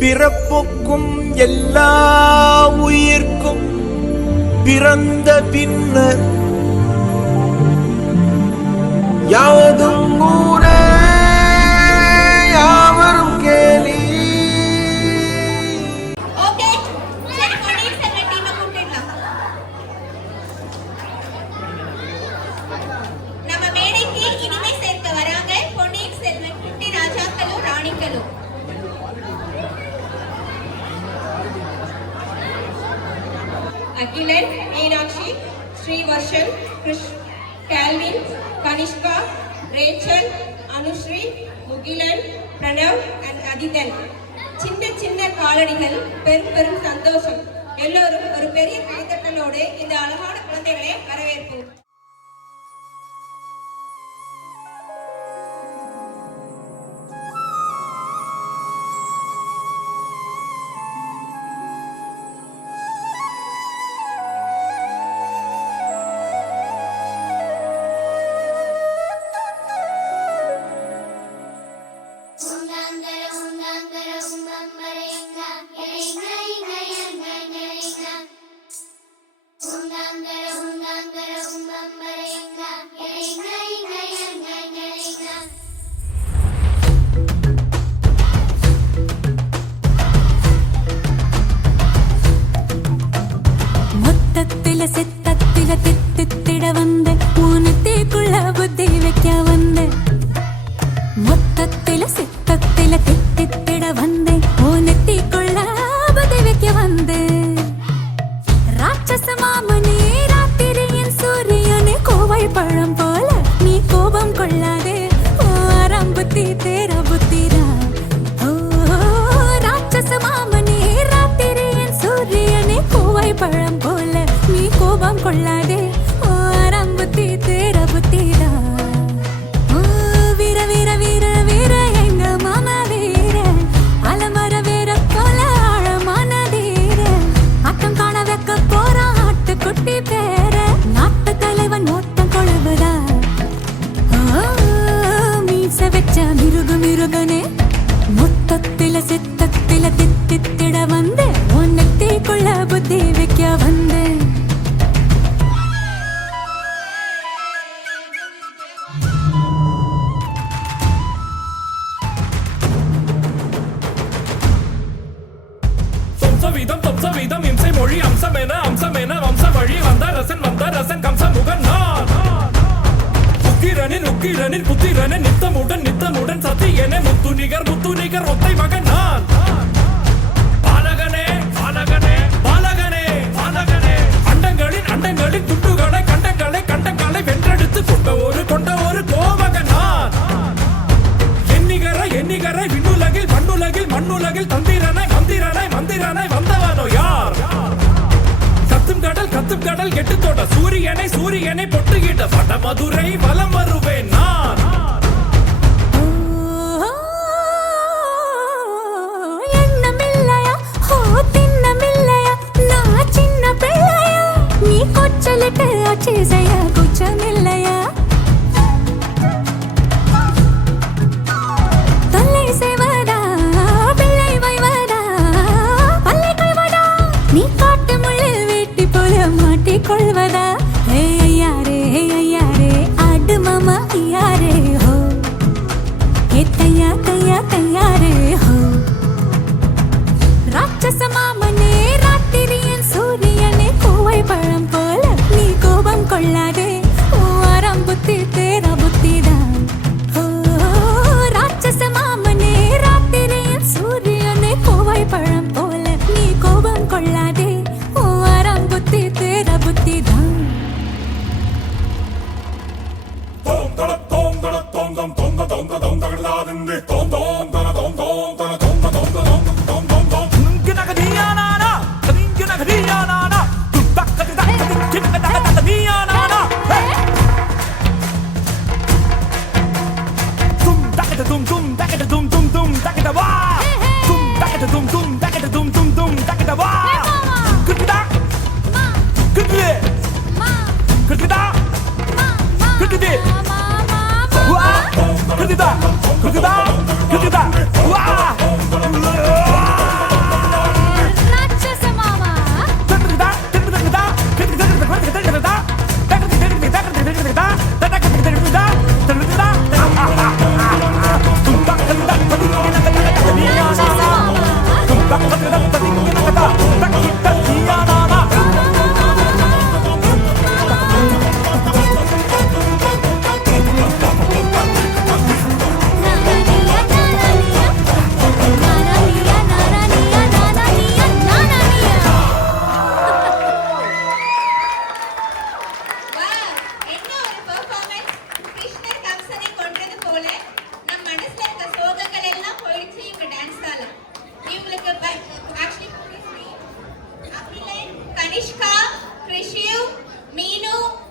பிறப்புக்கும் எல்லா உயிர்க்கும் பிறந்த பின்னர் யாவதும் ஊரே யாவரும் கேலி. நம்ம மேடைக்கு இனிமே சேர்க்க வராங்க பொன்னியின் செல்வன் குட்டி ராஜாக்களும் ராணிகளும். Akilan, Meenakshi, Srivarshan, Kelvin, Kanishka, Rachel, Anushree, Mugilan, Pranav and Athithan. சின்ன சின்ன காலடிகள், பெரும் பெரும் சந்தோஷம். எல்லோரும் ஒரு பெரிய கைத்தட்டலோடு இந்த அழகான குழந்தைகளை வரவேற்போம். சித்தத்தில தித்தித்திட வந்த ஊனத்தேக்குள்ள புத்தி வைக்க வந்த மொத்தத்தில சித்தத்தில தித்தித்திட வந்த ஊனத்தேக்குள்ள புத்தி வைக்க வந்த ராட்சச மாமனே ராத்திரியின் சூரியனே கோவை பழம் போல நீ கோபம் கொள்ளாதே ஆரம் புத்தி தேர புத்திரா. ராட்சச மாமனே ராத்திரியின் சூரியனே கோவை பழம் போல நீ கோபம் கொள்ளாதே ஆரம் புத்தி தேர புத்திரா. வீர வீர வீர வீர எங்க மாமா வீர அலமர வீர போல ஆழமான தீர ஆட்டம் காண வைக்க போறான் ஆட்டுக்குட்டி பேர நாட்டு தலைவன் ஓட்டம் கொழுவுதா. மீச வச்ச மிருகு மிருகனே மொத்தத்தில சித்தத்தில தித்தித்திட வந்து உன்னத்தைக்குள்ள புத்தி வைக்க வந்து வீதம் இம்சை மொழி அம்சமென வம்ச வழி வந்த ரசன் கம்சமுகன் நான். உக்கிரனின் புத்திரனின் நித்தமுடன் சத்தியனே முத்து நிகர் ஒத்தை மகன் நான். பாலகனே அண்டங்களின் துண்டுகளை கண்டங்களை வென்றெடுத்து கொண்ட ஒரு கோமகன் நான். எண்ணிகரை விண்ணுலகில் மண்ணுலகில் மந்திரனை வந்தவனோ யார்? கத்தும் கடல் கெட்டுத்தோட சூரியனை பொட்டுகிட்ட வடமதுரை வலம் வருவேன் நான். எண்ணமில்லையா தின்னமில்லையா நான் சின்ன பிள்ளையா நீ கொச்சலிட்டு அச்சேசைய குச்சமில்லையா தொல்லை செய்வதா பிள்ளை வைவதா பல்லை கொள்வதா நீ காட்டு முள்ளில் வேட்டி போல மாட்டிக்கொள்வதா. ஐயாரே ஆடு மாமா ஐயாரே ஹோ ஏ தையாரே ஹோ. ராட்சச மாமனே ராத்திரியின் சூரியனே கோவை பழம் போல நீ கோபம் கொள்ளாதே ஆரம் புத்தி தேர புத்திதான். ராட்சச மாமனே ராத்திரியின் சூரியனே கோவை பழம் போல நீ கோபம் கொள்ளாதே ஆரம் புத்தி தேர புத்திதான். 그다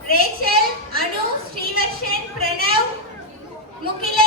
ரேச்சல், அனு, ஸ்ரீவர்ஷன், பிரணவ், முகிலன்,